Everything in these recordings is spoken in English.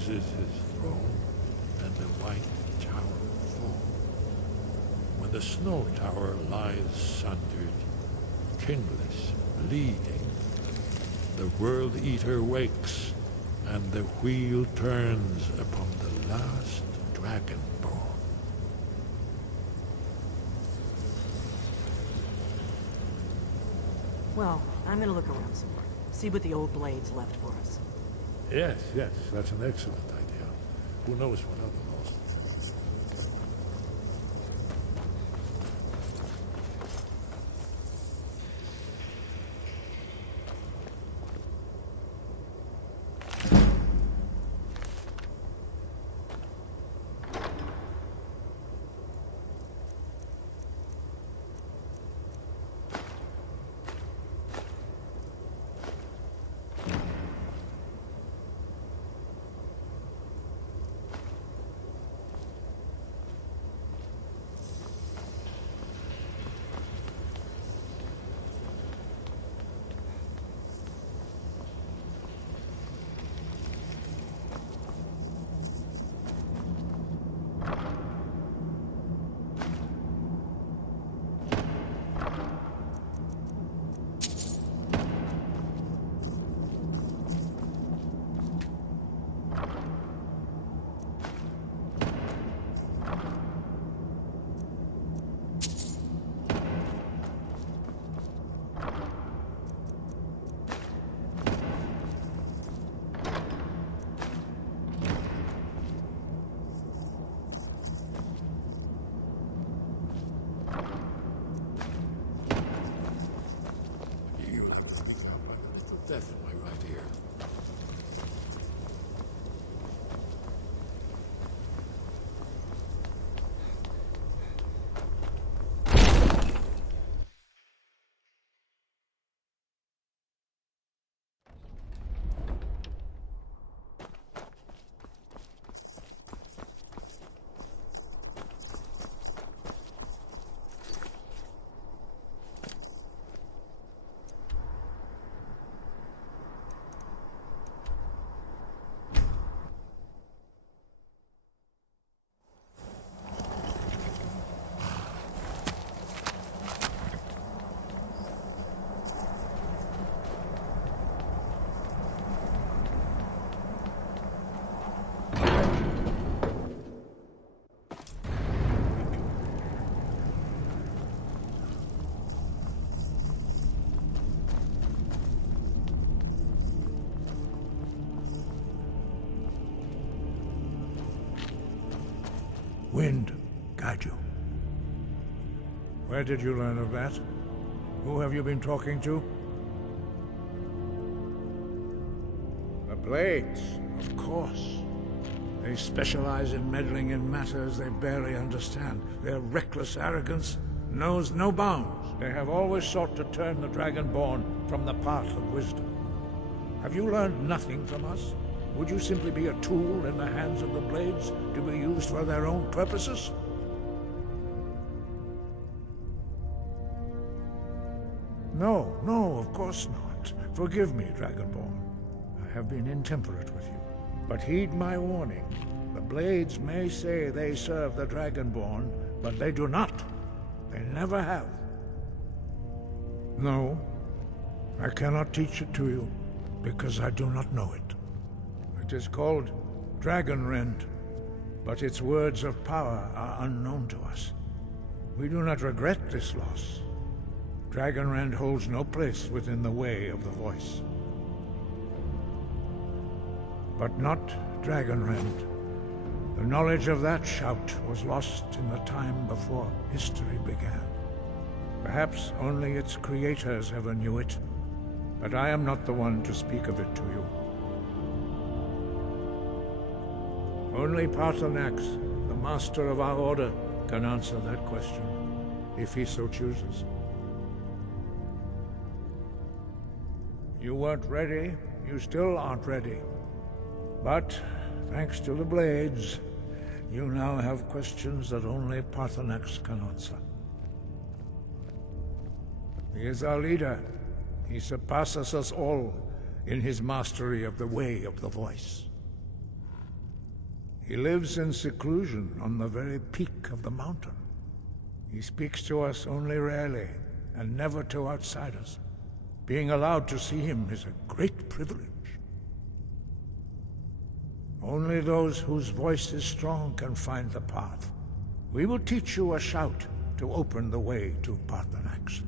chooses his throne, and the white tower falls. When the snow tower lies sundered, kingless, bleeding, the World Eater wakes, and the wheel turns upon the last dragonborn. Well, I'm gonna look around some more. See what the old blades left for us. Yes, that's an excellent idea. Who knows what other lost? Definitely right here. Wind guide you. Where did you learn of that? Who have you been talking to? The Blades, of course. They specialize in meddling in matters they barely understand. Their reckless arrogance knows no bounds. They have always sought to turn the Dragonborn from the path of wisdom. Have you learned nothing from us? Would you simply be a tool in the hands of the Blades to be used for their own purposes? No, of course not. Forgive me, Dragonborn. I have been intemperate with you. But heed my warning. The Blades may say they serve the Dragonborn, but they do not. They never have. No, I cannot teach it to you, because I do not know it. It is called Dragonrend, but its words of power are unknown to us. We do not regret this loss. Dragonrend holds no place within the way of the voice. But not Dragonrend. The knowledge of that shout was lost in the time before history began. Perhaps only its creators ever knew it, but I am not the one to speak of it to you. Only Paarthurnax, the master of our order, can answer that question, if he so chooses. You weren't ready, you still aren't ready. But, thanks to the Blades, you now have questions that only Paarthurnax can answer. He is our leader. He surpasses us all in his mastery of the way of the voice. He lives in seclusion on the very peak of the mountain. He speaks to us only rarely, and never to outsiders. Being allowed to see him is a great privilege. Only those whose voice is strong can find the path. We will teach you a shout to open the way to Paarthurnax.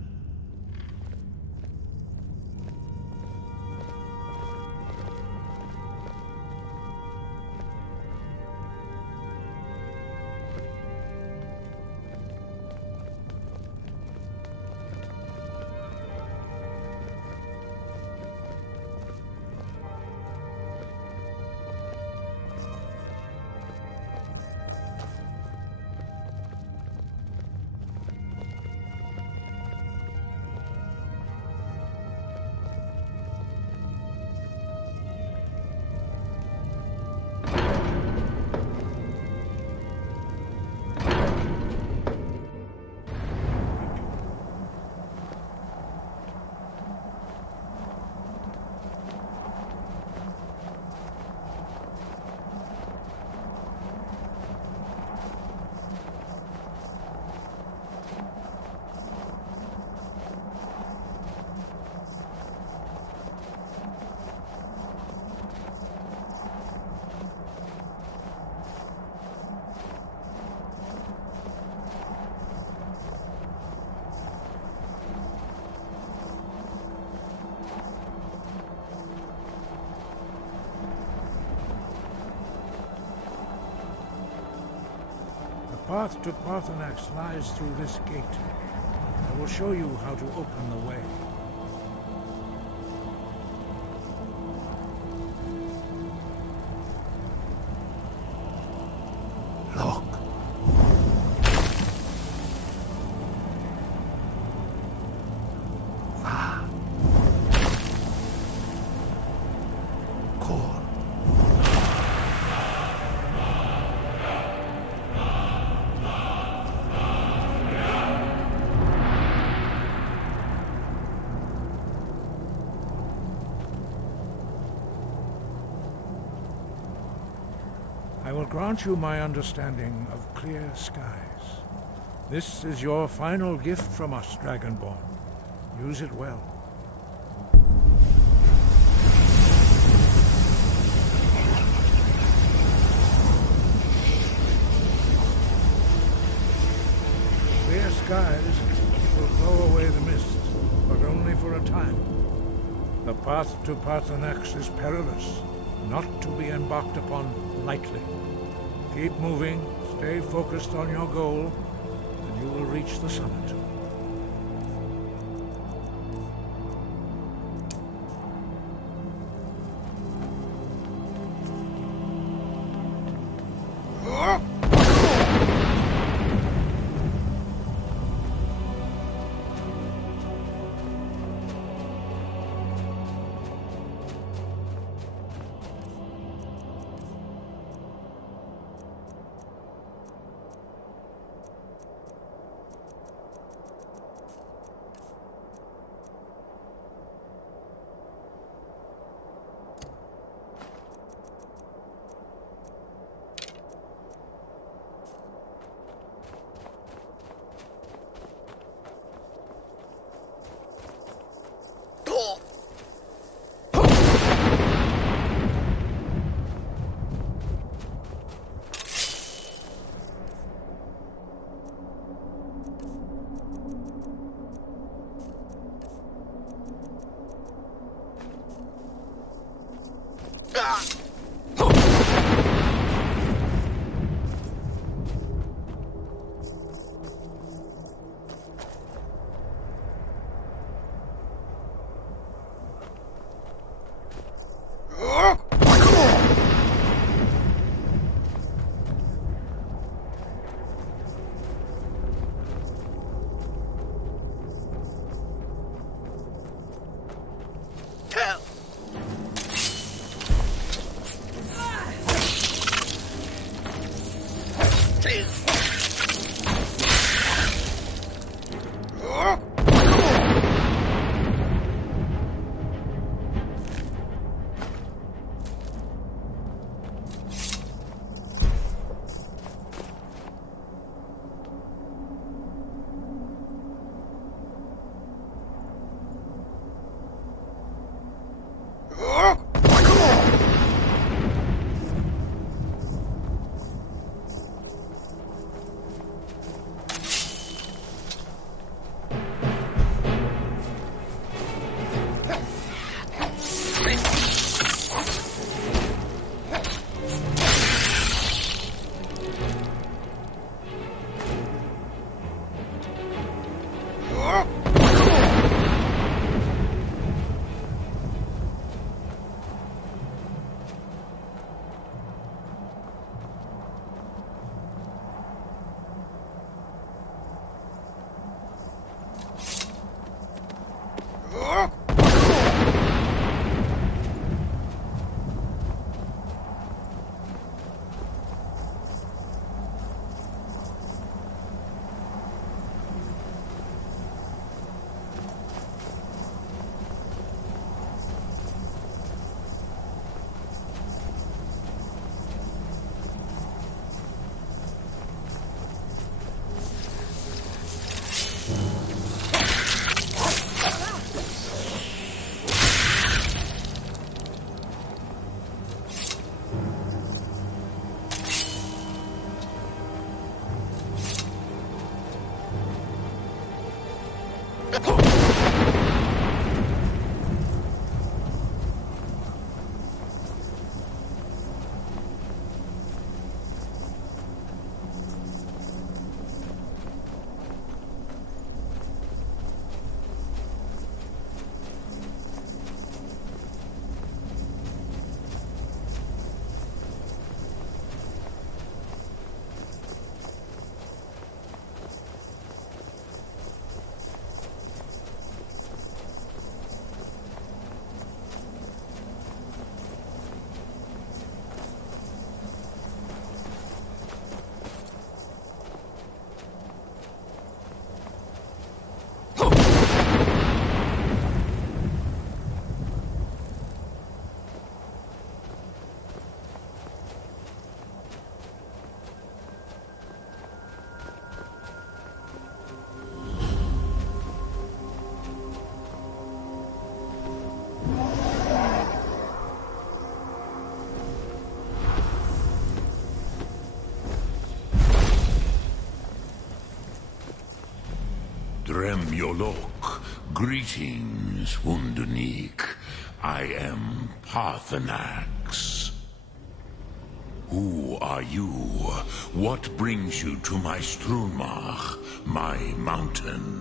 The path to Paarthurnax lies through this gate. I will show you how to open the way. Look. Ah. Cool. I will grant you my understanding of clear skies. This is your final gift from us, Dragonborn. Use it well. Clear skies will blow away the mist, but only for a time. The path to Paarthurnax is perilous, not to be embarked upon lightly. Keep moving, stay focused on your goal, and you will reach the summit. Dremyolok, greetings, Wunderneek. I am Parthenax. Who are you? What brings you to my Strunmach, my mountain?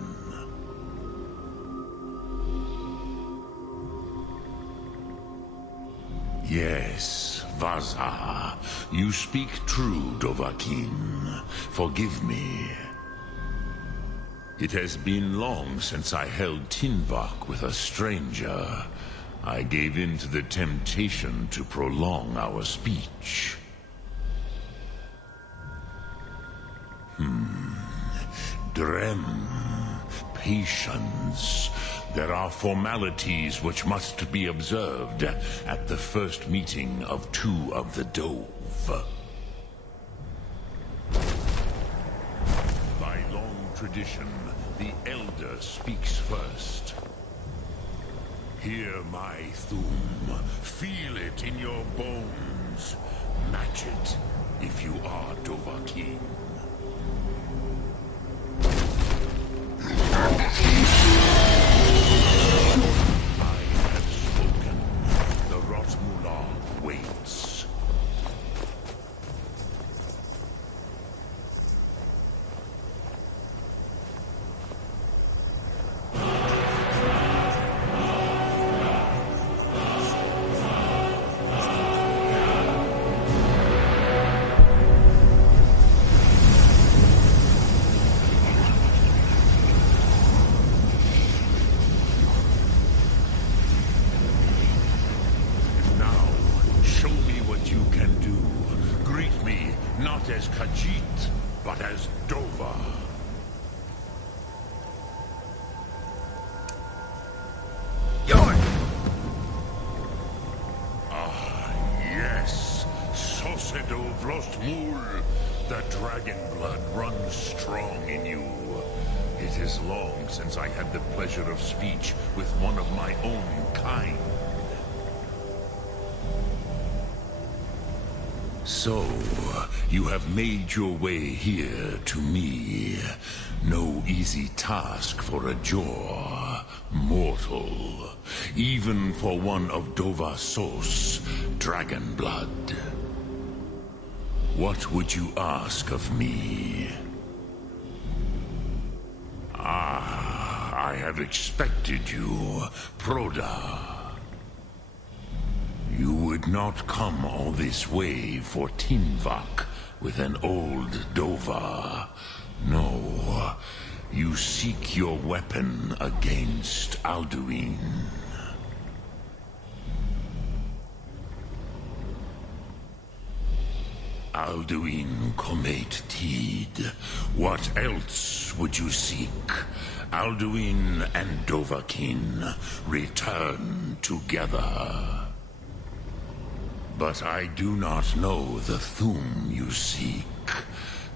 Yes, Vaza. You speak true, Dovahkiin. Forgive me. It has been long since I held Tinvak with a stranger. I gave in to the temptation to prolong our speech. Drem. Patience. There are formalities which must be observed at the first meeting of two of the Dove. By long tradition, the Elder speaks first. Hear my Thum. Feel it in your bones. Match it if you are Dovahkiin. I have spoken. The Rotmular waits. Not as Khajiit, but as Dova. Ah, yes. Sosedo Vrostmul. The dragon blood runs strong in you. It is long since I had the pleasure of speech with one of my own kind. So, you have made your way here to me. No easy task for a Jor, mortal. Even for one of Dova Sos, dragon blood. What would you ask of me? Ah, I have expected you, Proda. You would not come all this way for Tinvak with an old Dova. No, you seek your weapon against Alduin. Alduin Comate Tid. What else would you seek? Alduin and Dovahkiin return together. But I do not know the Thum you seek.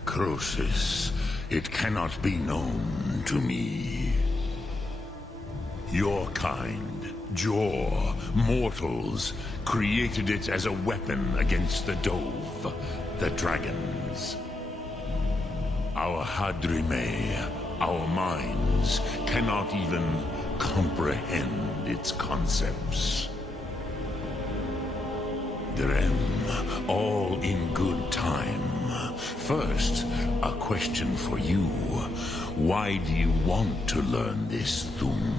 Croesus, it cannot be known to me. Your kind, Jor, mortals, created it as a weapon against the Dove, the dragons. Our Hadrime, Our minds cannot even comprehend its concepts. Drem, all in good time. First, a question for you. Why do you want to learn this Thum?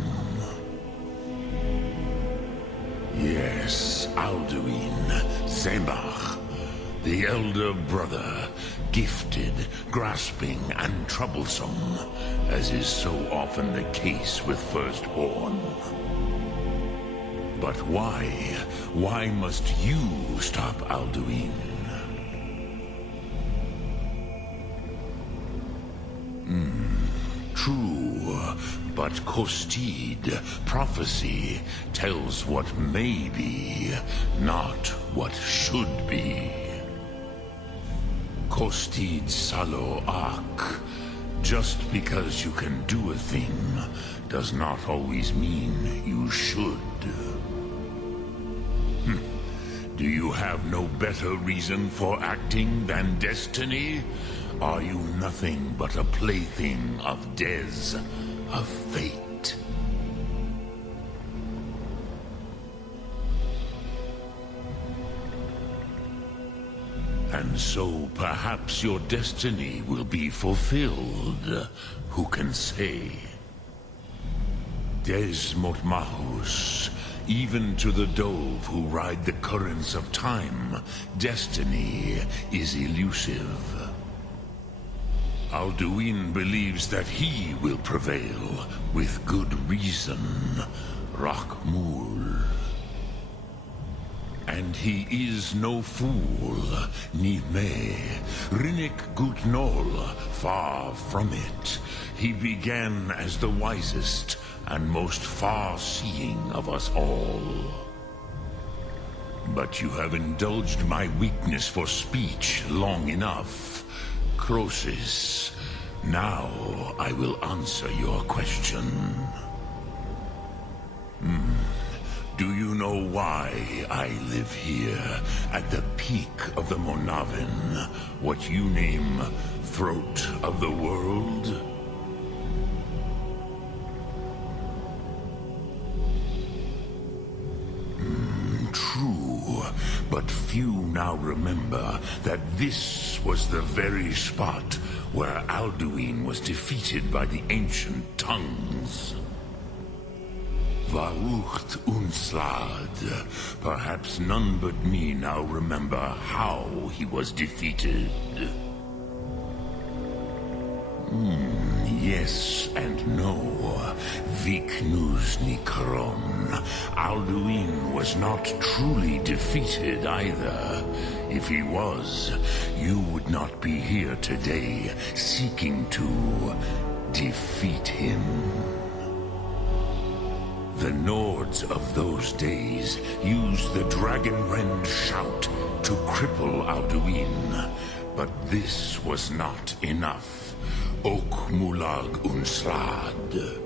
Yes, Alduin, Zemach, the elder brother, gifted, grasping, and troublesome, as is so often the case with firstborn. But why? Why must you stop Alduin? True, but Kostid, prophecy, tells what may be, not what should be. Kostid Salo Ak. Just because you can do a thing does not always mean you should. Do you have no better reason for acting than destiny? Are you nothing but a plaything of Des, of fate? And so perhaps your destiny will be fulfilled. Who can say? Des Motmahus. Even to the dove who ride the currents of time, destiny is elusive. Alduin believes that he will prevail, with good reason. Rakmul. And he is no fool, Nime. Rinnik Gutnol, far from it. He began as the wisest and most far-seeing of us all. But you have indulged my weakness for speech long enough. Croesus, now I will answer your question. Do you know why I live here, at the peak of the Monavin, what you name Throat of the World? True, but few now remember that this was the very spot where Alduin was defeated by the ancient tongues. Varucht Unslad. Perhaps none but me now remember how he was defeated. Yes and no. Viknus Nikaron. Alduin was not truly defeated either. If he was, you would not be here today seeking to defeat him. The Nords of those days used the Dragonrend shout to cripple Alduin, but this was not enough. Ok Mulag Unslad.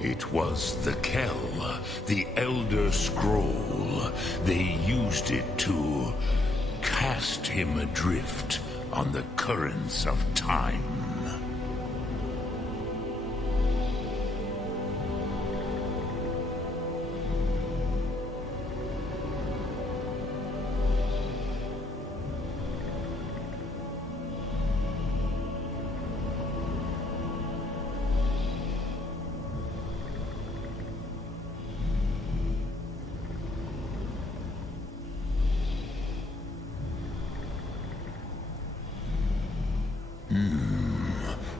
It was the Kell, the Elder Scroll. They used it to cast him adrift on the currents of time.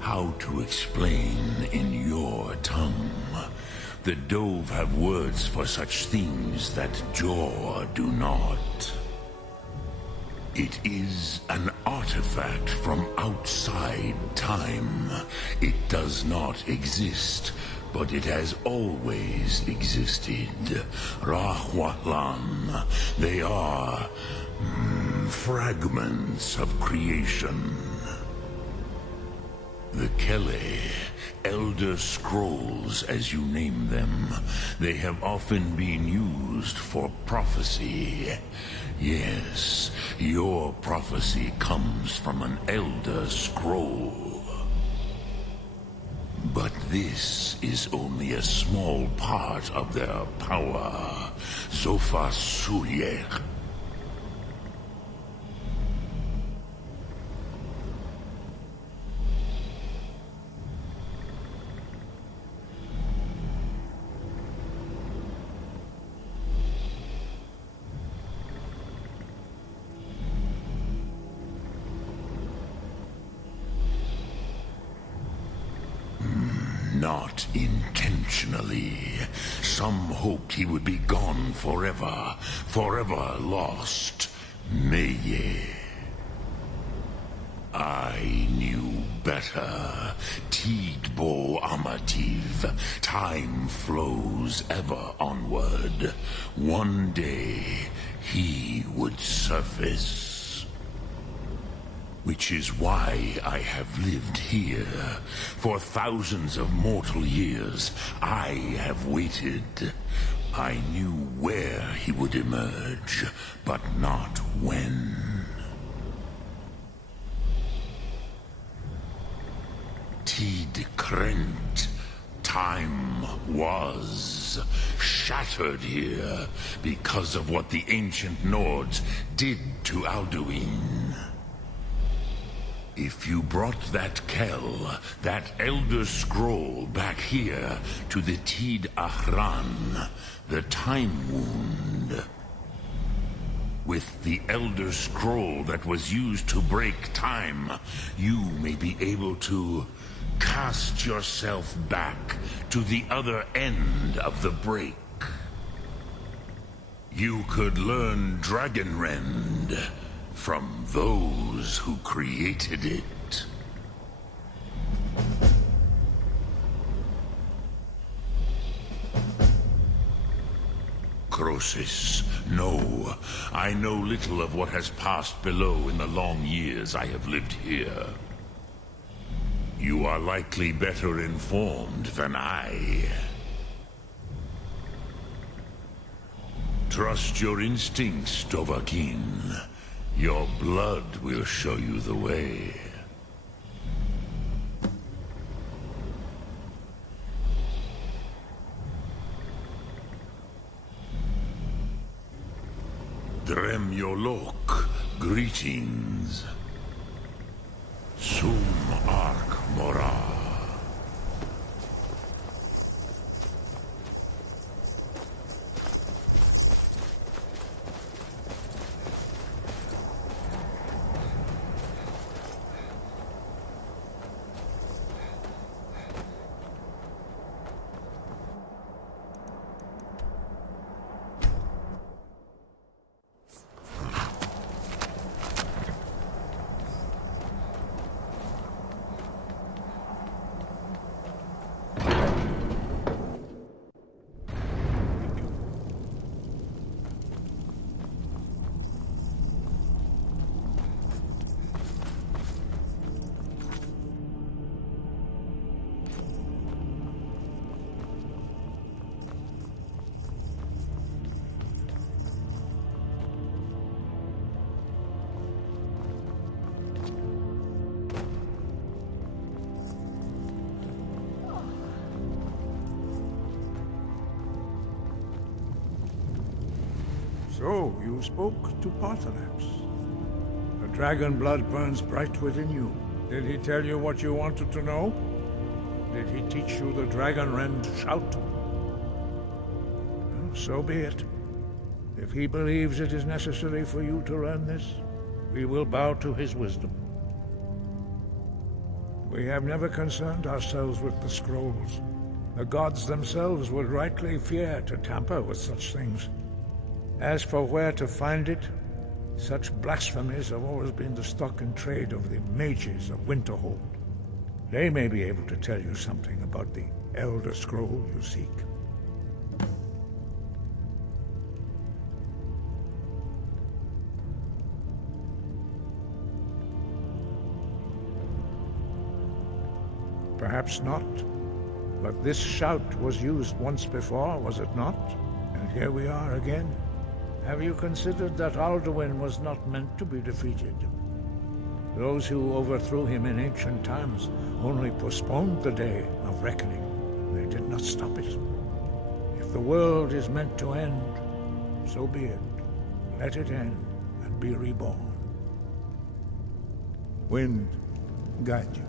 How to explain in your tongue? The Dove have words for such things that Jor do not. It is an artifact from outside time. It does not exist, but it has always existed. Rahwahlan. They are fragments of creation. The Kele, Elder Scrolls as you name them, they have often been used for prophecy. Yes, your prophecy comes from an Elder Scroll. This is only a small part of their power. Sofa Suyer. Not intentionally. Some hoped he would be gone forever, forever lost. Meye. I knew better. Tidbo Amativ. Time flows ever onward. One day, he would surface. Which is why I have lived here. For thousands of mortal years, I have waited. I knew where he would emerge, but not when. Tid Krent. Time was shattered here because of what the ancient Nords did to Alduin. If you brought that Kell, that Elder Scroll back here to the Tid Ahran, the Time Wound. With the Elder Scroll that was used to break time, you may be able to cast yourself back to the other end of the break. You could learn Dragonrend from those who created it. Crosis, no. I know little of what has passed below in the long years I have lived here. You are likely better informed than I. Trust your instincts, Dovahkiin. Your blood will show you the way. Drem Yolok, greetings. Sum Ark Mora. So, you spoke to Paarthurnax. The dragon blood burns bright within you. Did he tell you what you wanted to know? Did he teach you the Dragonrend shout? Well, so be it. If he believes it is necessary for you to learn this, we will bow to his wisdom. We have never concerned ourselves with the scrolls. The gods themselves would rightly fear to tamper with such things. As for where to find it, such blasphemies have always been the stock and trade of the mages of Winterhold. They may be able to tell you something about the Elder Scroll you seek. Perhaps not, but this shout was used once before, was it not? And here we are again. Have you considered that Alduin was not meant to be defeated? Those who overthrew him in ancient times only postponed the day of reckoning. They did not stop it. If the world is meant to end, so be it. Let it end and be reborn. Wind, guide you.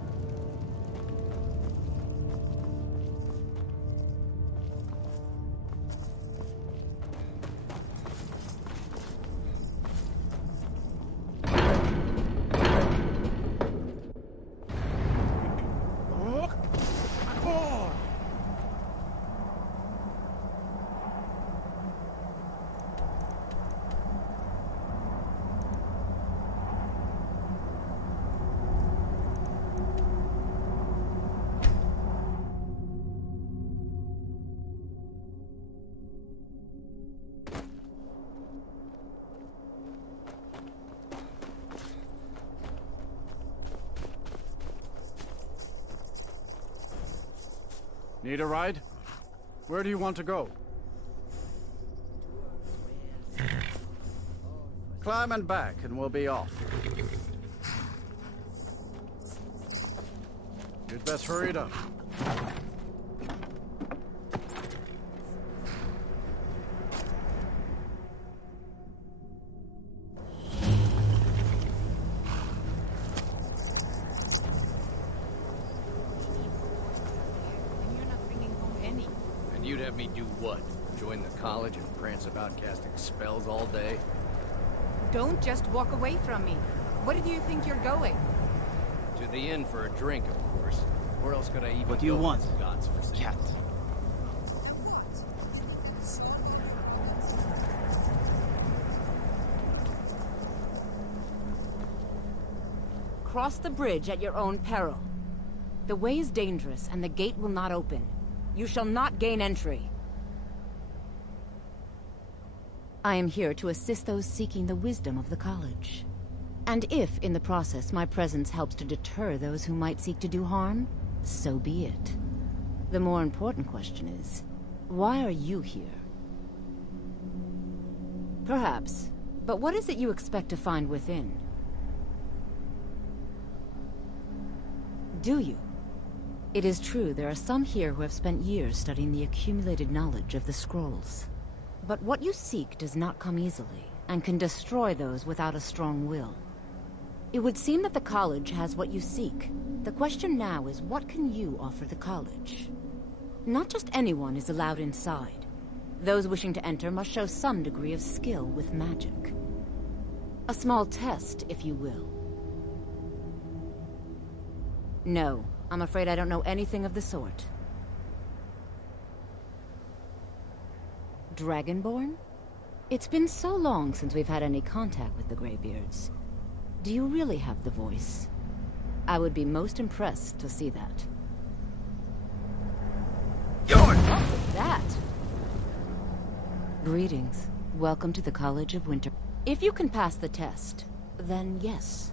Need a ride? Where do you want to go? Climb and back, and we'll be off. You'd best hurry it up. You'd have me do what? Join the college and prance about casting spells all day? Don't just walk away from me. Where do you think you're going? To the inn for a drink, of course. Where else could I even What do you go, want? God's forsake? Cat. Cross the bridge at your own peril. The way is dangerous, and the gate will not open. You shall not gain entry. I am here to assist those seeking the wisdom of the college. And if, in the process, my presence helps to deter those who might seek to do harm, so be it. The more important question is, why are you here? Perhaps, but what is it you expect to find within? Do you? It is true, there are some here who have spent years studying the accumulated knowledge of the scrolls. But what you seek does not come easily, and can destroy those without a strong will. It would seem that the college has what you seek. The question now is, what can you offer the college? Not just anyone is allowed inside. Those wishing to enter must show some degree of skill with magic. A small test, if you will. No. I'm afraid I don't know anything of the sort. Dragonborn? It's been so long since we've had any contact with the Greybeards. Do you really have the voice? I would be most impressed to see that. What was that? Greetings. Welcome to the College of Winter. If you can pass the test, then yes.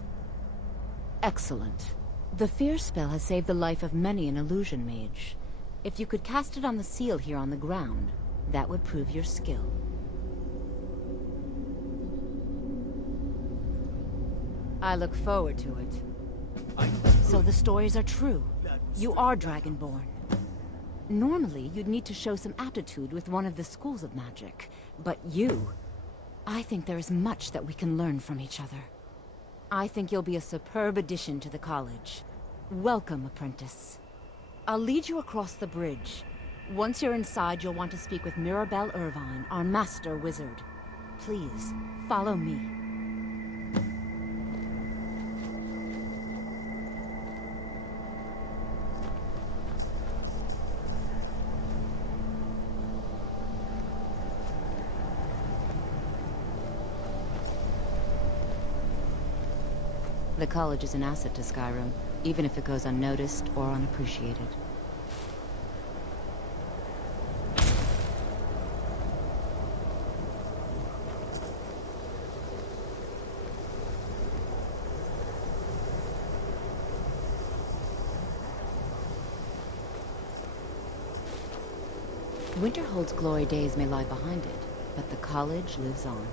Excellent. The fear spell has saved the life of many an illusion mage. If you could cast it on the seal here on the ground, that would prove your skill. I look forward to it. So the stories are true. You are Dragonborn. Normally, you'd need to show some aptitude with one of the schools of magic. But you... I think there is much that we can learn from each other. I think you'll be a superb addition to the college. Welcome, apprentice. I'll lead you across the bridge. Once you're inside, you'll want to speak with Mirabelle Irvine, our master wizard. Please, follow me. The college is an asset to Skyrim, even if it goes unnoticed or unappreciated. Winterhold's glory days may lie behind it, but the college lives on.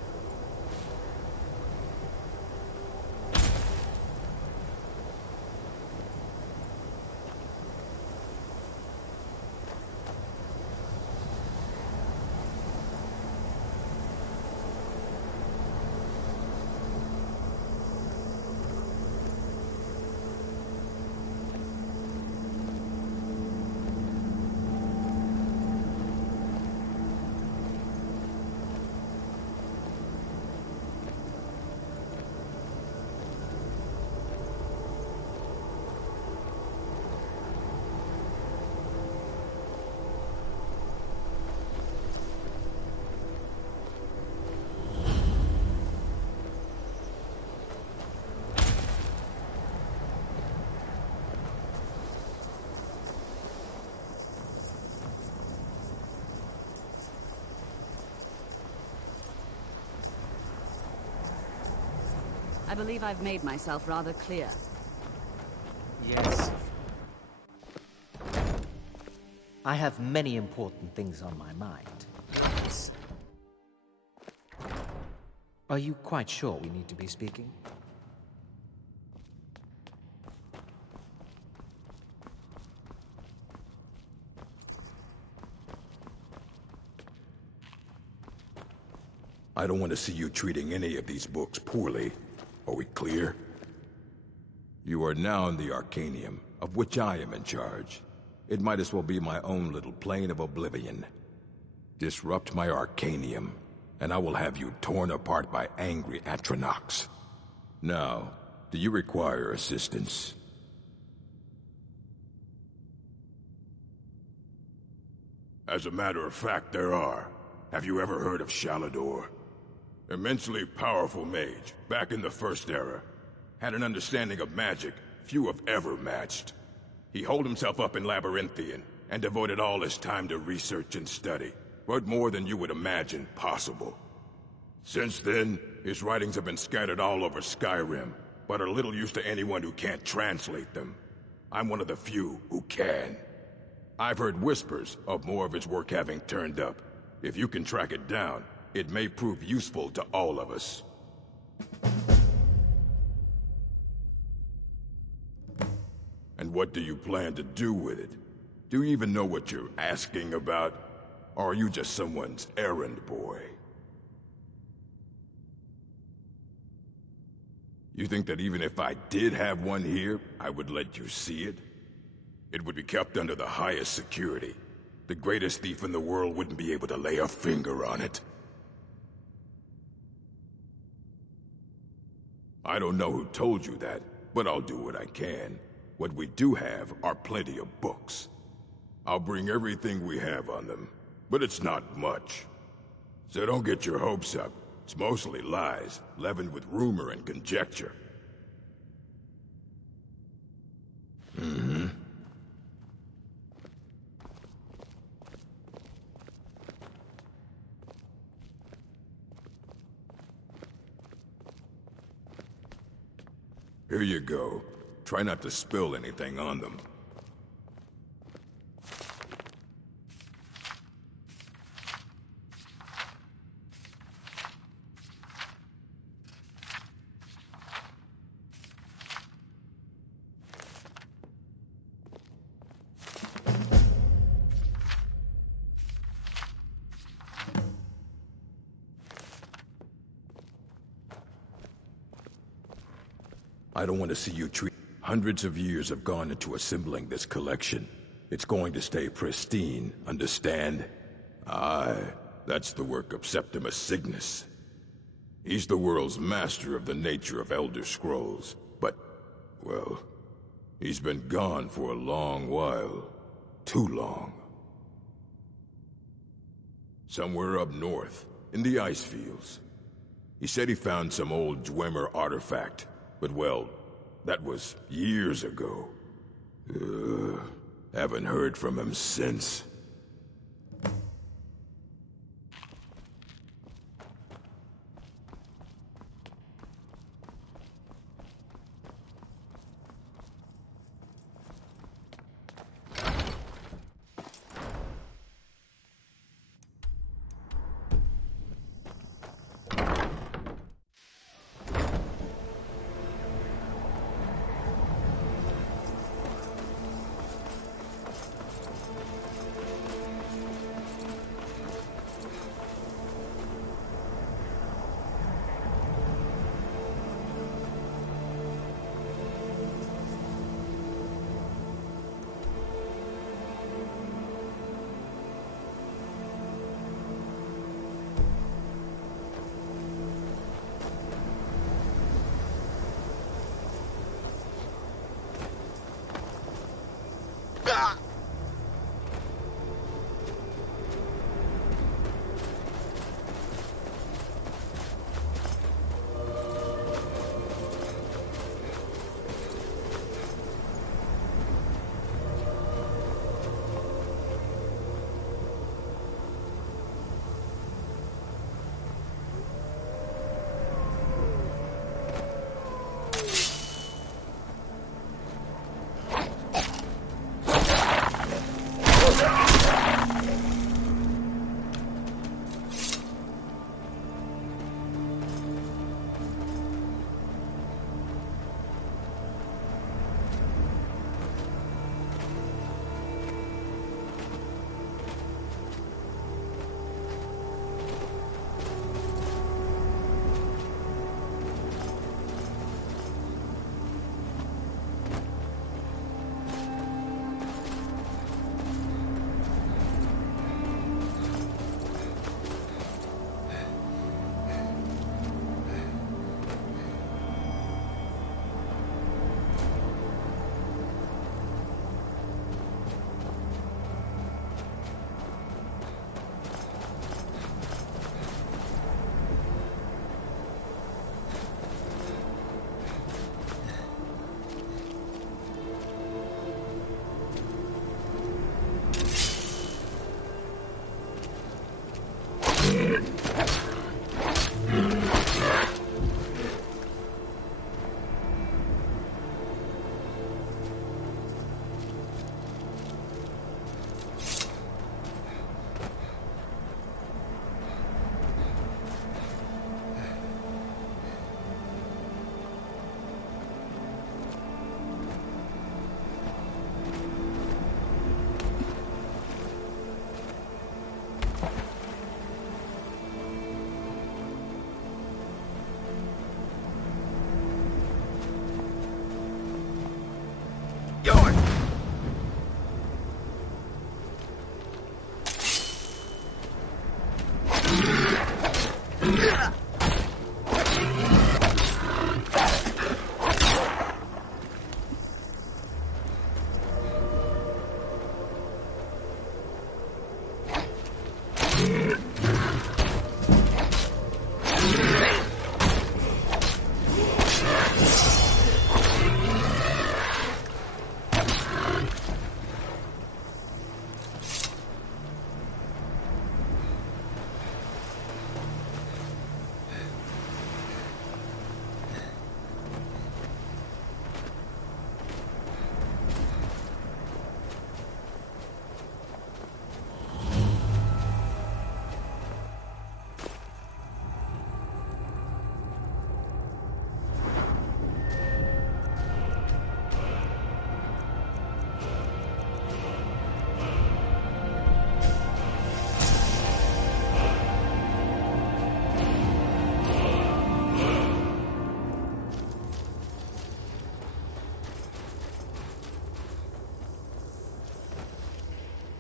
I believe I've made myself rather clear. Yes. I have many important things on my mind. Are you quite sure we need to be speaking? I don't want to see you treating any of these books poorly. Are we clear? You are now in the Arcanium, of which I am in charge. It might as well be my own little plane of oblivion. Disrupt my Arcanium, and I will have you torn apart by angry Atronachs. Now, do you require assistance? As a matter of fact, there are. Have you ever heard of Shalador? Immensely powerful mage, back in the First Era. Had an understanding of magic few have ever matched. He holed himself up in Labyrinthian, and devoted all his time to research and study, but more than you would imagine possible. Since then, his writings have been scattered all over Skyrim, but are little use to anyone who can't translate them. I'm one of the few who can. I've heard whispers of more of his work having turned up. If you can track it down, it may prove useful to all of us. And what do you plan to do with it? Do you even know what you're asking about? Or are you just someone's errand boy? You think that even if I did have one here, I would let you see it? It would be kept under the highest security. The greatest thief in the world wouldn't be able to lay a finger on it. I don't know who told you that, but I'll do what I can. What we do have are plenty of books. I'll bring everything we have on them, but it's not much. So don't get your hopes up. It's mostly lies, leavened with rumor and conjecture. Here you go. Try not to spill anything on them. I don't want to see you treat... Hundreds of years have gone into assembling this collection. It's going to stay pristine, understand? Aye, that's the work of Septimus Cygnus. He's the world's master of the nature of Elder Scrolls, but, well, he's been gone for a long while. Too long. Somewhere up north, in the ice fields. He said he found some old Dwemer artifact, but well, that was years ago. Haven't heard from him since.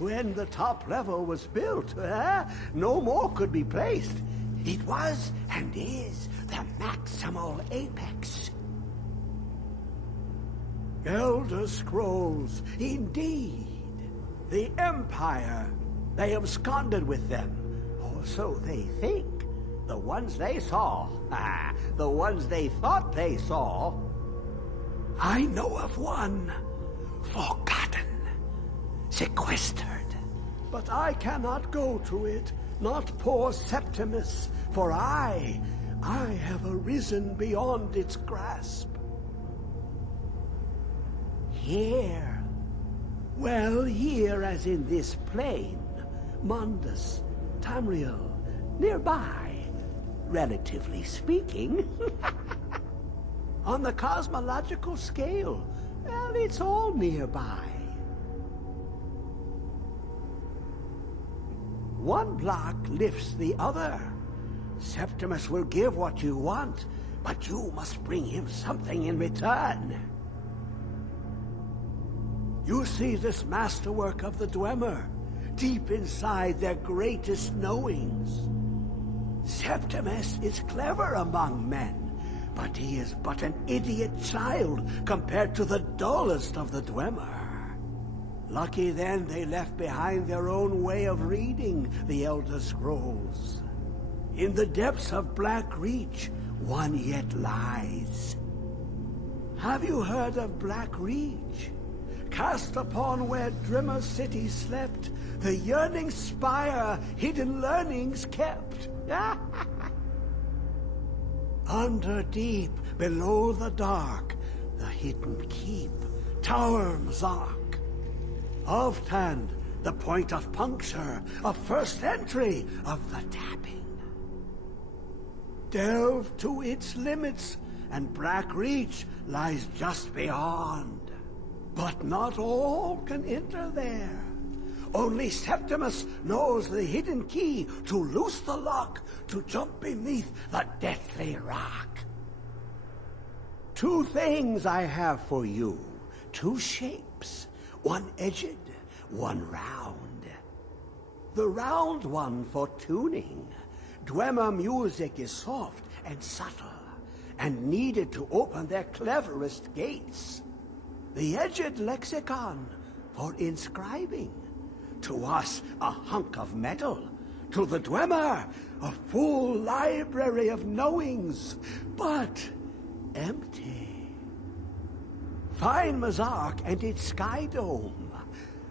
When the top level was built, no more could be placed. It was and is the maximal apex. Elder Scrolls, indeed. The Empire. They absconded with them. Or so they think. The ones they saw. The ones they thought they saw. I know of one. Forgotten. Sequestered. But I cannot go to it, not poor Septimus, for I have arisen beyond its grasp. Here. Well, here as in this plain, Mundus, Tamriel, nearby, relatively speaking. On the cosmological scale, well, it's all nearby. One block lifts the other. Septimus will give what you want, but you must bring him something in return. You see this masterwork of the Dwemer, deep inside their greatest knowings. Septimus is clever among men, but he is but an idiot child compared to the dullest of the Dwemer. Lucky then they left behind their own way of reading the Elder Scrolls. In the depths of Black Reach, one yet lies. Have you heard of Black Reach? Cast upon where Drimmer City slept, the yearning spire hidden learnings kept. Under deep, below the dark, the hidden keep, Tower Mazark. Oft-hand, the point of puncture, of first entry, of the tapping. Delve to its limits, and Black Reach lies just beyond. But not all can enter there. Only Septimus knows the hidden key to loose the lock, to jump beneath the deathly rock. Two things I have for you, two shapes. One edged, one round. The round one for tuning. Dwemer music is soft and subtle, and needed to open their cleverest gates. The edged lexicon for inscribing. To us, a hunk of metal. To the Dwemer, a full library of knowings, but empty. Find Mazark and its sky dome.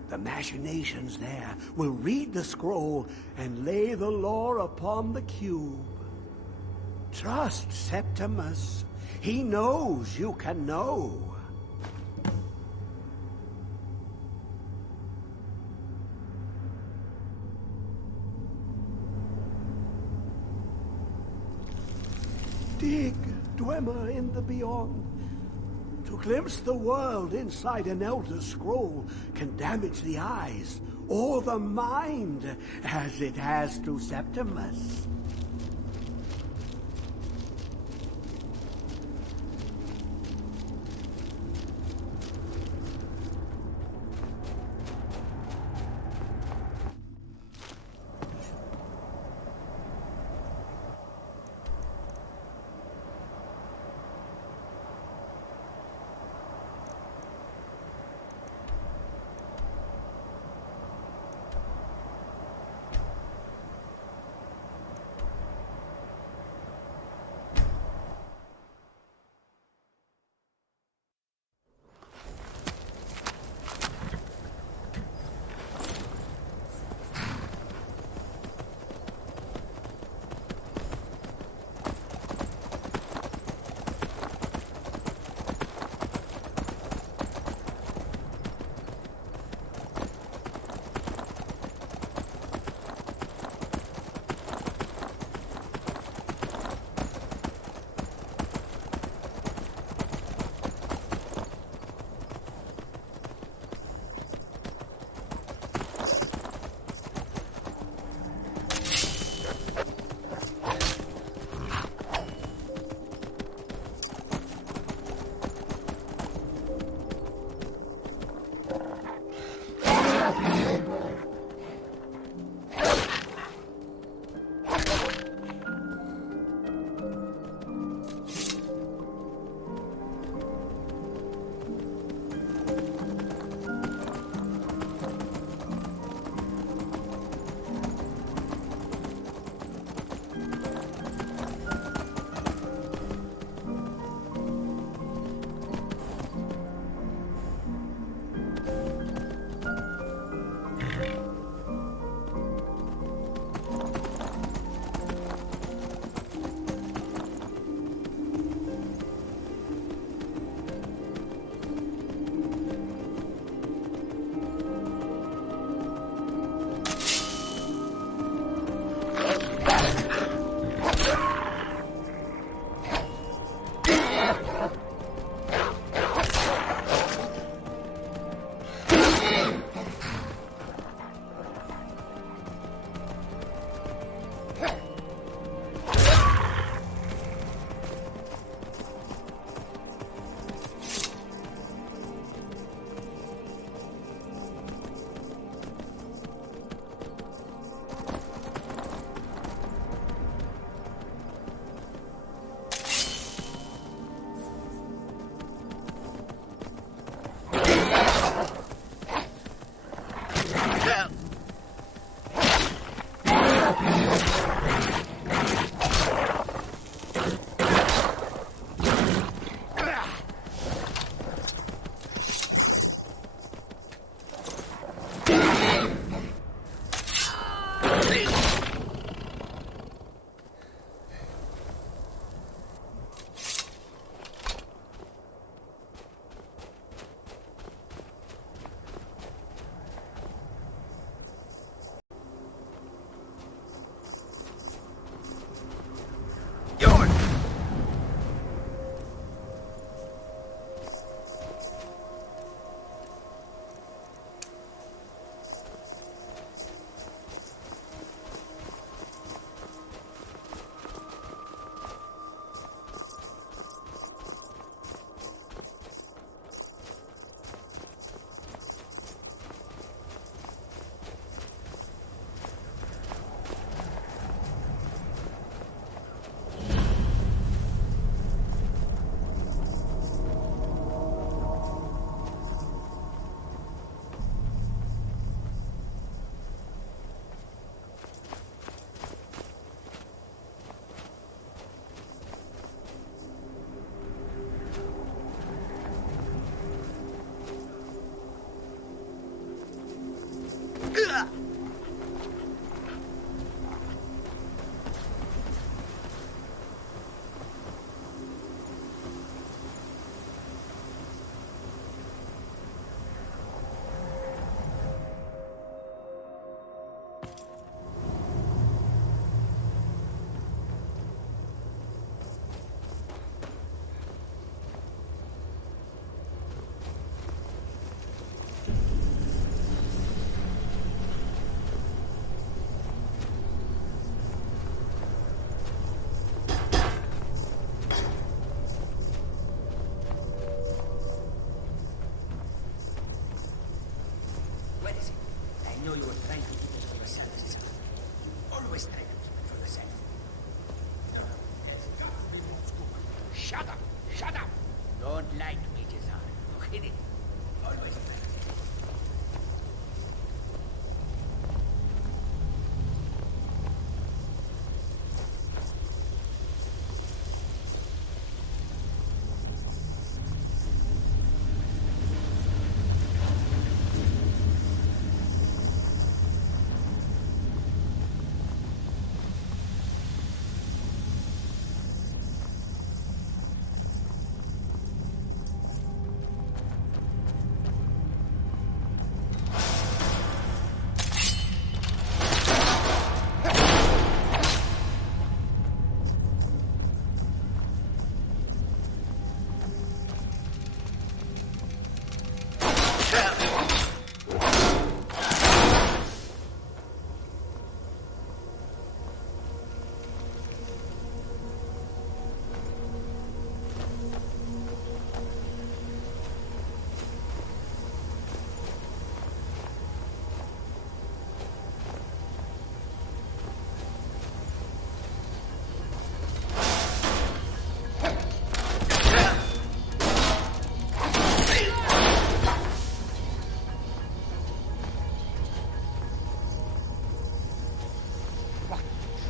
The machinations there will read the scroll and lay the lore upon the cube. Trust Septimus. He knows you can know. Dig, Dwemer, in the beyond. To glimpse the world inside an Elder Scroll can damage the eyes or the mind, as it has to Septimus.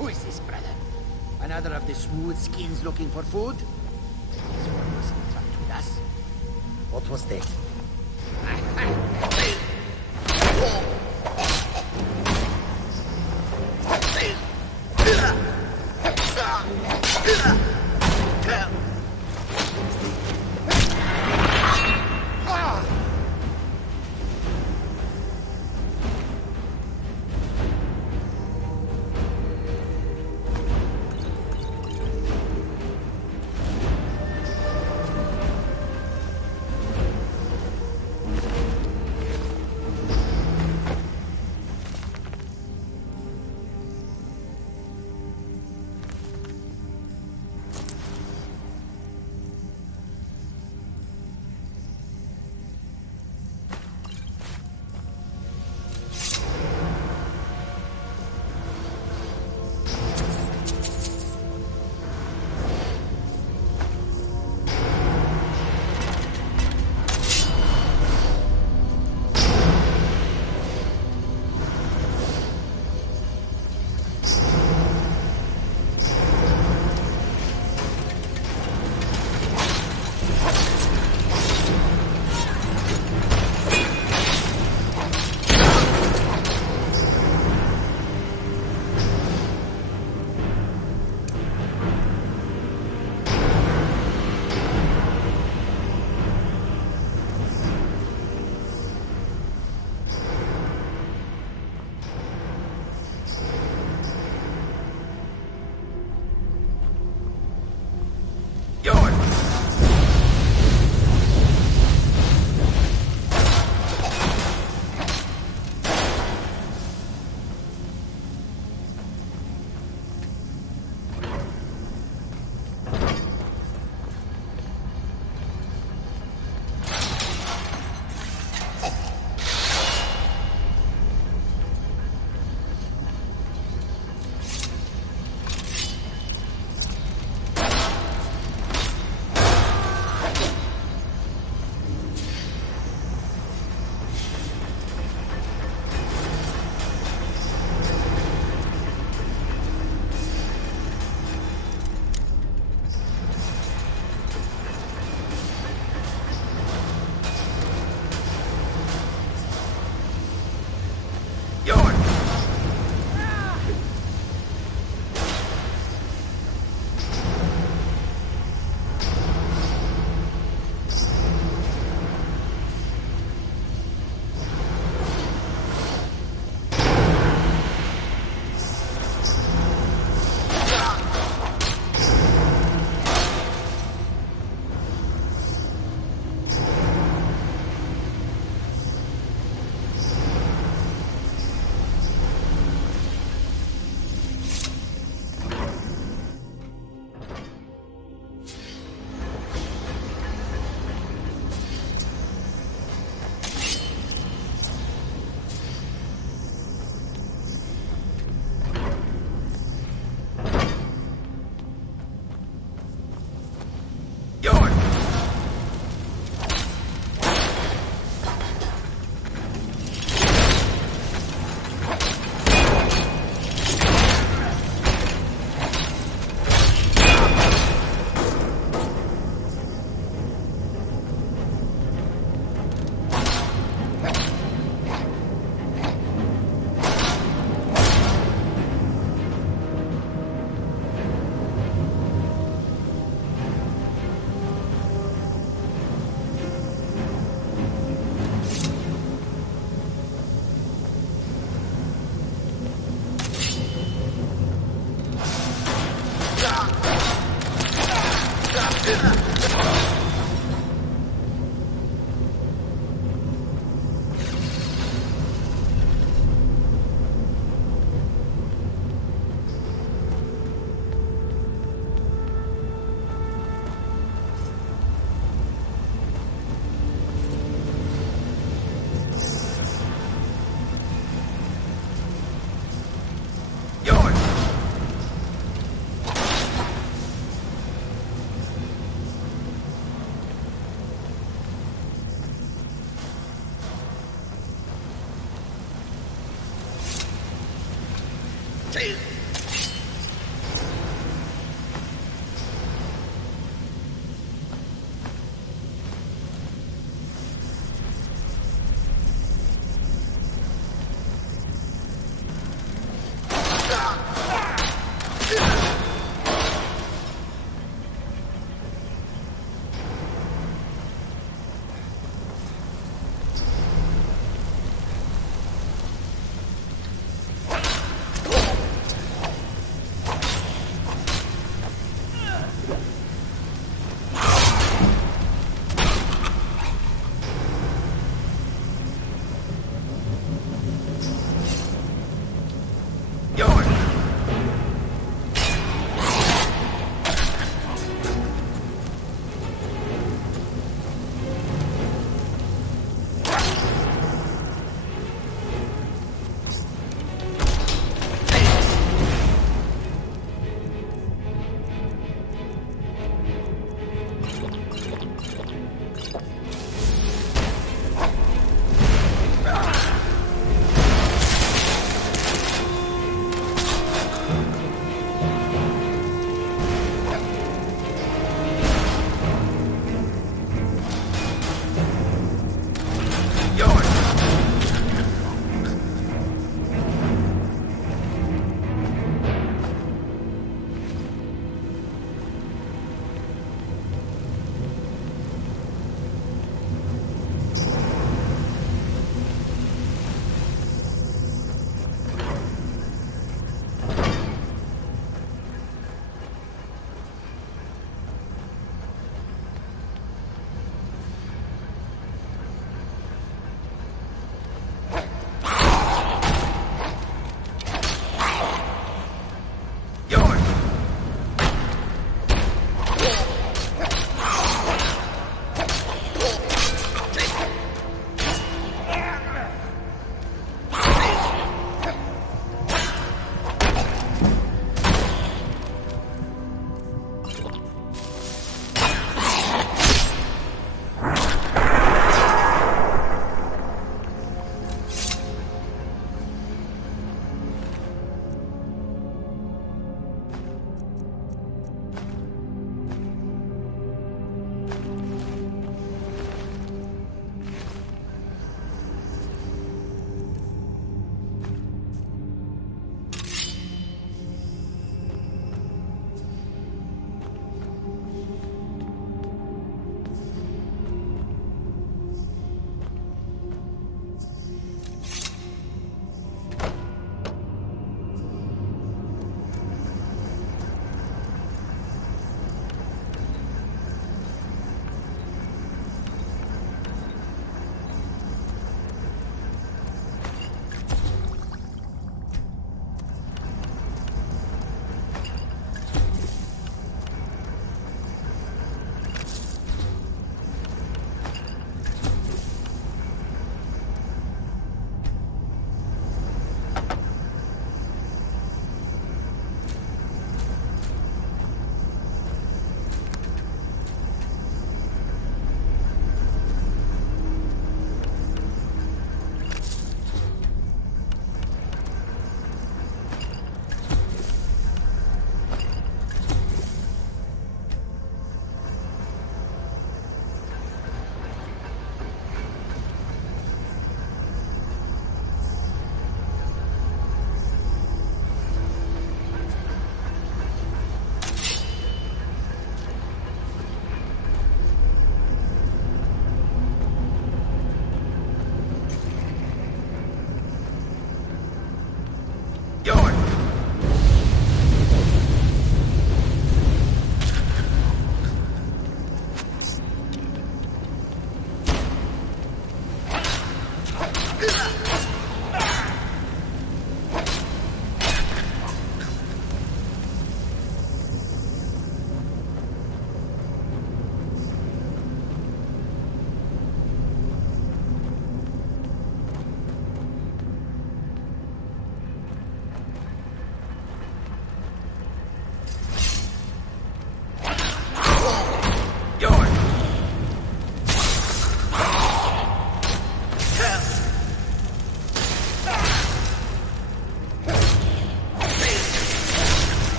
Who is this, brother? Another of the smooth skins looking for food? This one was interrupted us. What was that?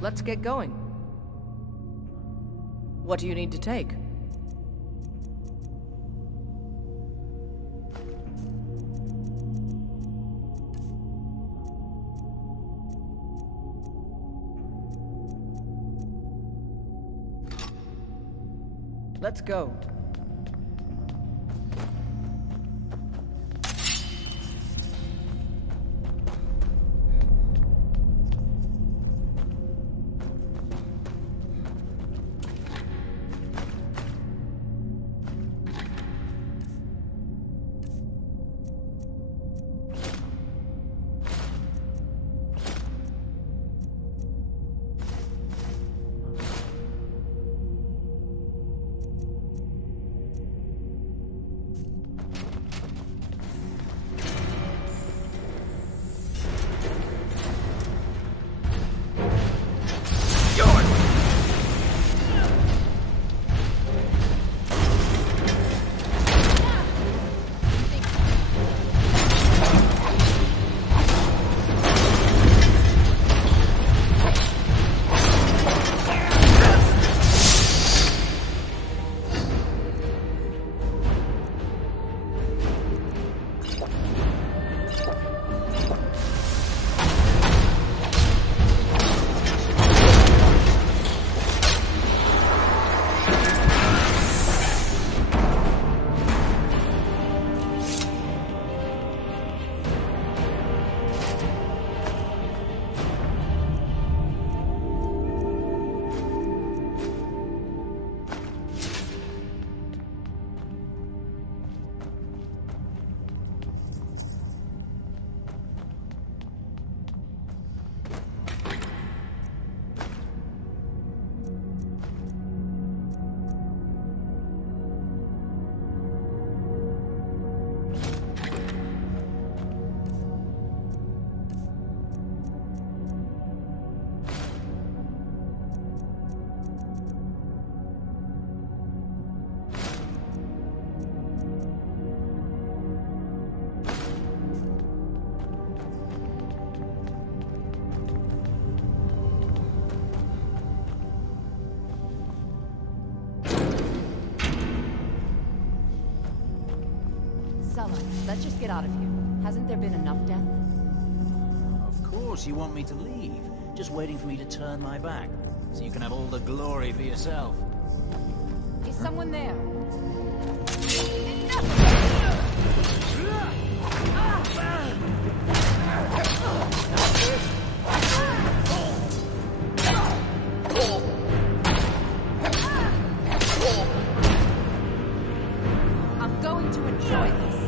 Let's get going. What do you need to take? Let's go. Let's just get out of here. Hasn't there been enough death? Of course you want me to leave. Just waiting for me to turn my back, so you can have all the glory for yourself. Is someone there? I'm going to enjoy this.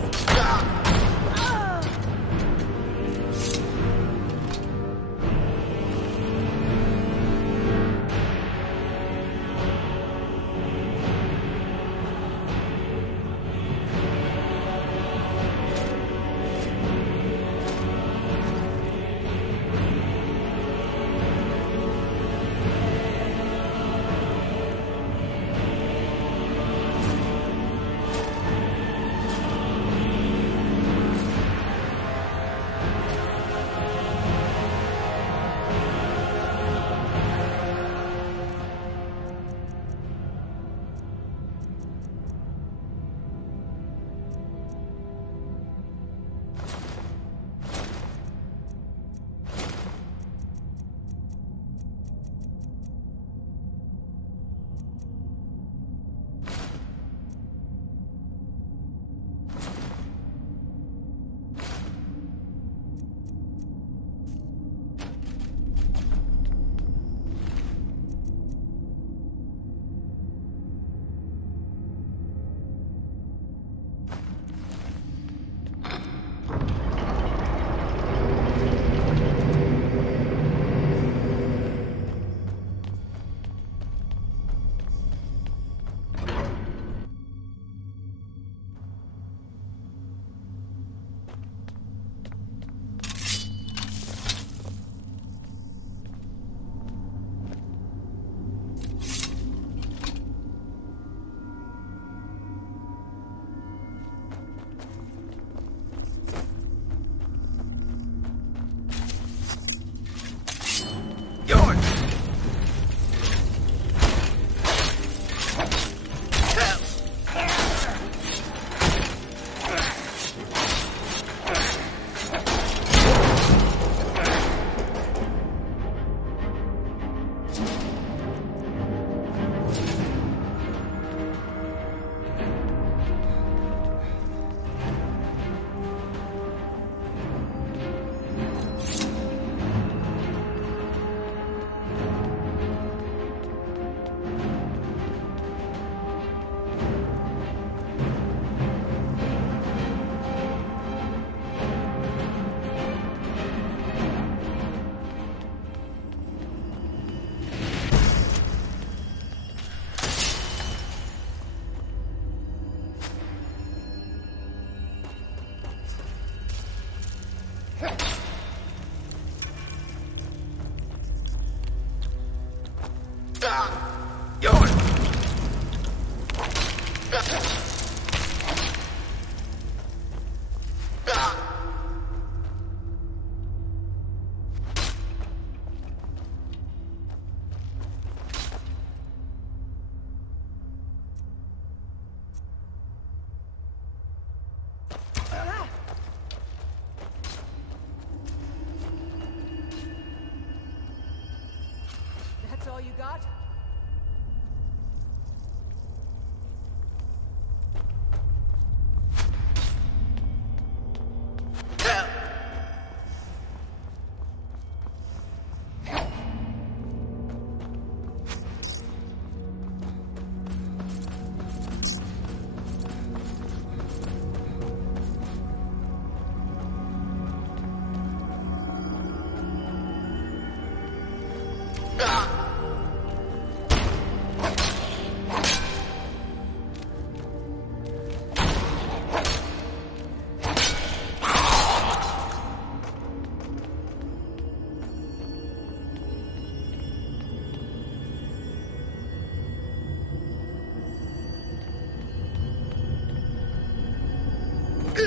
That's all you got?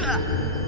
Ugh!